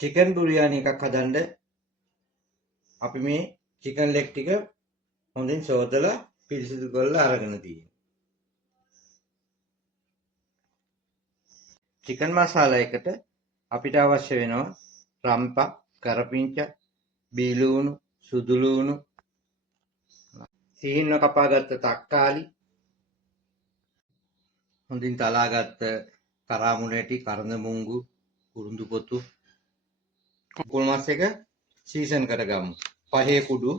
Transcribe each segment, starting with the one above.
Chicken biryani එකක් හදන්න අපි මේ චිකන් ලෙග් ටික හොඳින් සෝදලා පිරිසිදු කරලා අරගෙන තියෙනවා. චිකන් මසාලා එකට අපිට අවශ්‍ය වෙනවා රම්පා, කරපිංචා, බීලූණු, සුදු ලූණු, සීහින්ව කපාගත්ත තක්කාලි, හොඳින් තලාගත්ත කරාමුණැටි, කරඳ මුංගු, කුරුඳු පොතු, කුකුල් මස් එක සීසන් කරගමු. පහේ කුඩු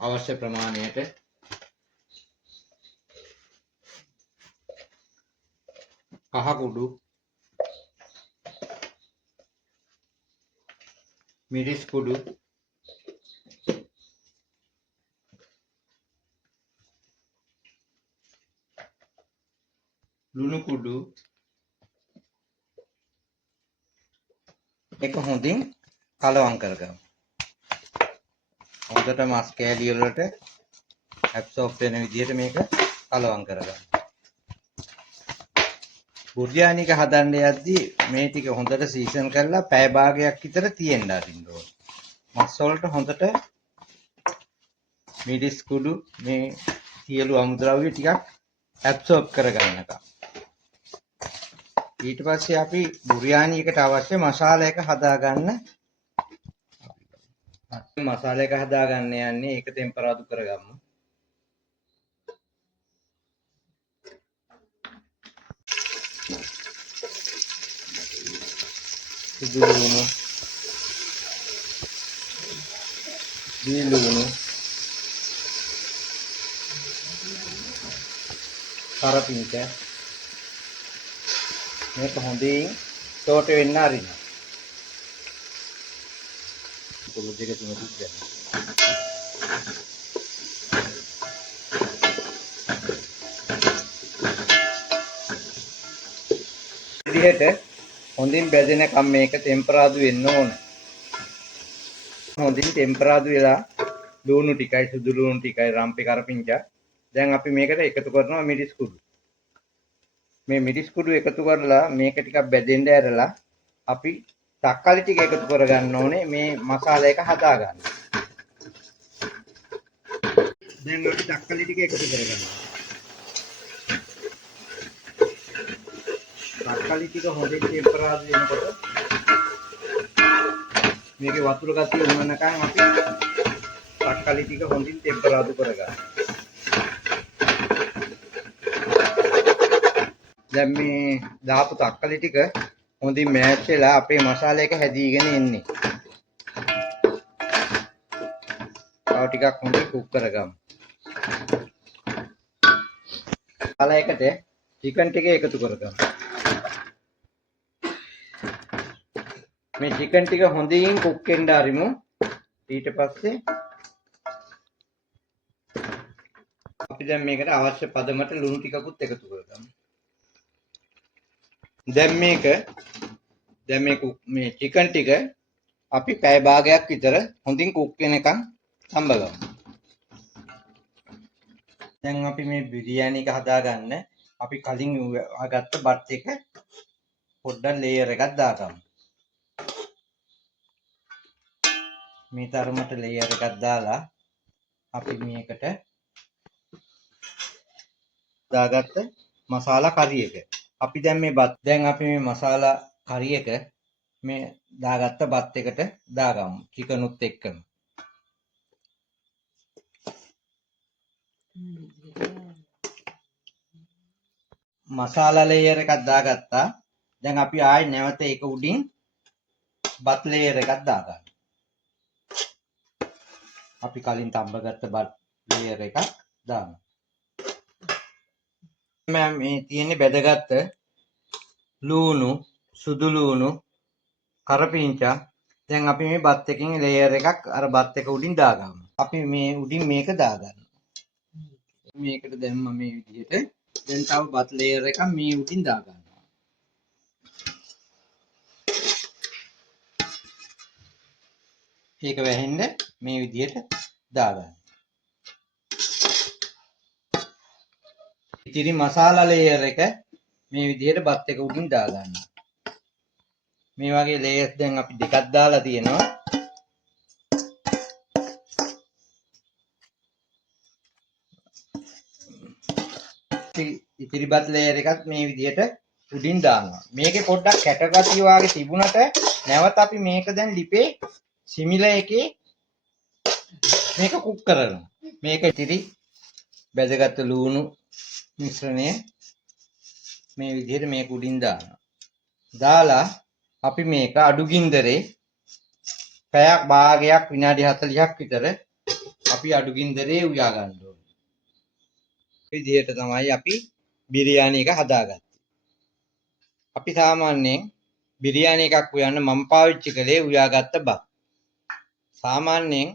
අවශ්‍ය ප්‍රමාණයට, කහ කුඩු, මිරිස් කුඩු, ලුණු කුඩු එක හොඳින් කලවම් කරගමු. හොඳට මස් කෑලි වලට ඇබ්සෝබ් වෙන විදිහට මේක කලවම් කරගමු. බුරියානි එක හදන්න යද්දී මේ ටික හොඳට සීසන් කරලා පැය භාගයක් විතර තියෙන්න අරින්න ඕනේ. මස් වලට හොඳට මිරිස් කුඩු මේ සියලු අමුද්‍රව්‍ය ටිකක් ඇබ්සෝබ් කරගන්නකම්. ඊට පස්සේ අපි බුරියානි එකට අවශ්‍ය මසාලා එක හදාගන්න. මසාලා එක හදාගන්න යන්නේ ඒක ටෙම්පරාදු කරගමු. සුදු ලුණු, බීලූණු, කරපිංචා මේක හොඳින් සෝට වෙන්න අරින්න. පොළො දෙක තුන තියන්න. විදිහට හොඳින් බැදෙනකම් මේක ටෙම්පරාදු වෙන්න ඕන. හොඳින් ටෙම්පරාදු වෙලා ලුණු ටිකයි, සුදු ලුණු ටිකයි, රම්පේ, කරපිංචා. දැන් අපි මේකට එකතු කරනවා මිරිස් කුඩු. මේ මිරිස් කුඩු එකතු කරලා මේක ටිකක් බැදෙන්න ඇරලා අපි තක්කාලි ටික එකතු කරගන්න ඕනේ මේ මසාලා එක හදාගන්න. දැන් අපි තක්කාලි ටික එකතු කරගන්නවා. තක්කාලි ටික හොඳින් ටෙම්පරාදු වෙනකොට මේකේ වතුර ගතිය උනනකම් අපි තක්කාලි ටික හොඳින් ටෙම්පරාදු කරගන්නවා. දැන් මේ දාපු තක්කාලි ටික හොඳින් මෑච් වෙලා අපේ මසාලා එක හැදීගෙන එන්නේ. තව ටිකක් හොඳින් කුක් කරගමු. මසාලා එකට චිකන් ටික එකතු කරගමු. මේ චිකන් ටික හොඳින් කුක් වෙන්න ආරිමු. ඊට පස්සේ අපි දැන් මේකට අවශ්‍ය පදමට ලුණු ටිකකුත් එකතු කරගමු. දැන් මේ චිකන් ටික අපි පැය භාගයක් විතර හොඳින් කුක් වෙනකන් තඹගමු. දැන් අපි මේ බිරියානි එක හදාගන්න අපි කලින් අගත්ත බත් එක පොඩ්ඩක් ලේයර් එකක් දාගමු. මේ තරමට ලේයර් එකක් දාලා අපි මේකට දාගත්ත මසාලා කරි එක අපි දැන් මේ මසාලා කරි එක මේ දාගත්ත බත් එකට දාගමු චිකනුත් එක්කම. මසාලා ලේයර් එකක් දාගත්තා. දැන් අපි ආයෙ නැවත ඒක උඩින් බත් ලේයර් එකක් දාගන්න. අපි කලින් තඹගත්ත බත් ලේයර් එකක් දාමු. මේ තියෙන්නේ බෙදගත්ත ලුණු, සුදු ලුණු, කරපිංචා. දැන් අපි මේ බත් එකකින් ලේයර් එකක් අර බත් එක උඩින් දාගමු. අපි මේ උඩින් මේක දාගන්න. මේකට දැම්ම මේ විදිහට. දැන් තව බත් ලේයර් එකක් මේ උඩින් දාගන්න. ඒක වැහෙන්න මේ විදිහට දාගන්න. ඉතිරි මසාලා ලේයර් එක මේ විදිහට බත් එක උඩින් දාගන්න. මේ වගේ ලේයර්ස් දැන් අපි දෙකක් දාලා තියෙනවා. ඉතිරිබත් ලේයර් එකත් මේ විදිහට උඩින් දානවා. මේකේ පොඩ්ඩක් කැටගතිය වාගේ තිබුණට නැවත අපි මේක දැන් ලිපේ සිමිල එකේ මේක කුක් කරනවා. මේක ඉතිරි බැදගත් ලුණු මිශ්‍රණය මේ විදිහට මේක උඩින් දානවා. දාලා අපි මේක අඩු ගින්දරේ පැයක් භාගයක් විනාඩි 40ක් විතර අපි අඩු ගින්දරේ උයා ගන්න ඕනේ. මේ විදිහට තමයි අපි බිරියානි එක හදාගත්තේ. අපි සාමාන්‍යයෙන් බිරියානි එකක් උයන්න මම පාවිච්චි කළේ උයාගත්ත බත්. සාමාන්‍යයෙන්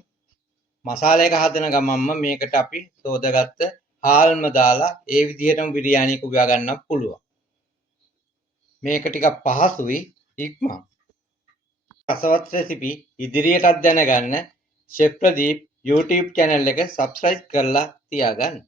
මසාල එක හදන ගමන්ම මේකට අපි සෝදාගත්ත හාල්ම දාලා ඒ විදිහටම බිරියානි එක උයා ගන්නත් පුළුවන්. මේක ටිකක් පහසුයි ඉක්මන්. රසවත් රෙසිපි ඉදිරියටත් දැනගන්න ෂෙෆ් ප්‍රදීප් YouTube channel එක subscribe කරලා තියාගන්න.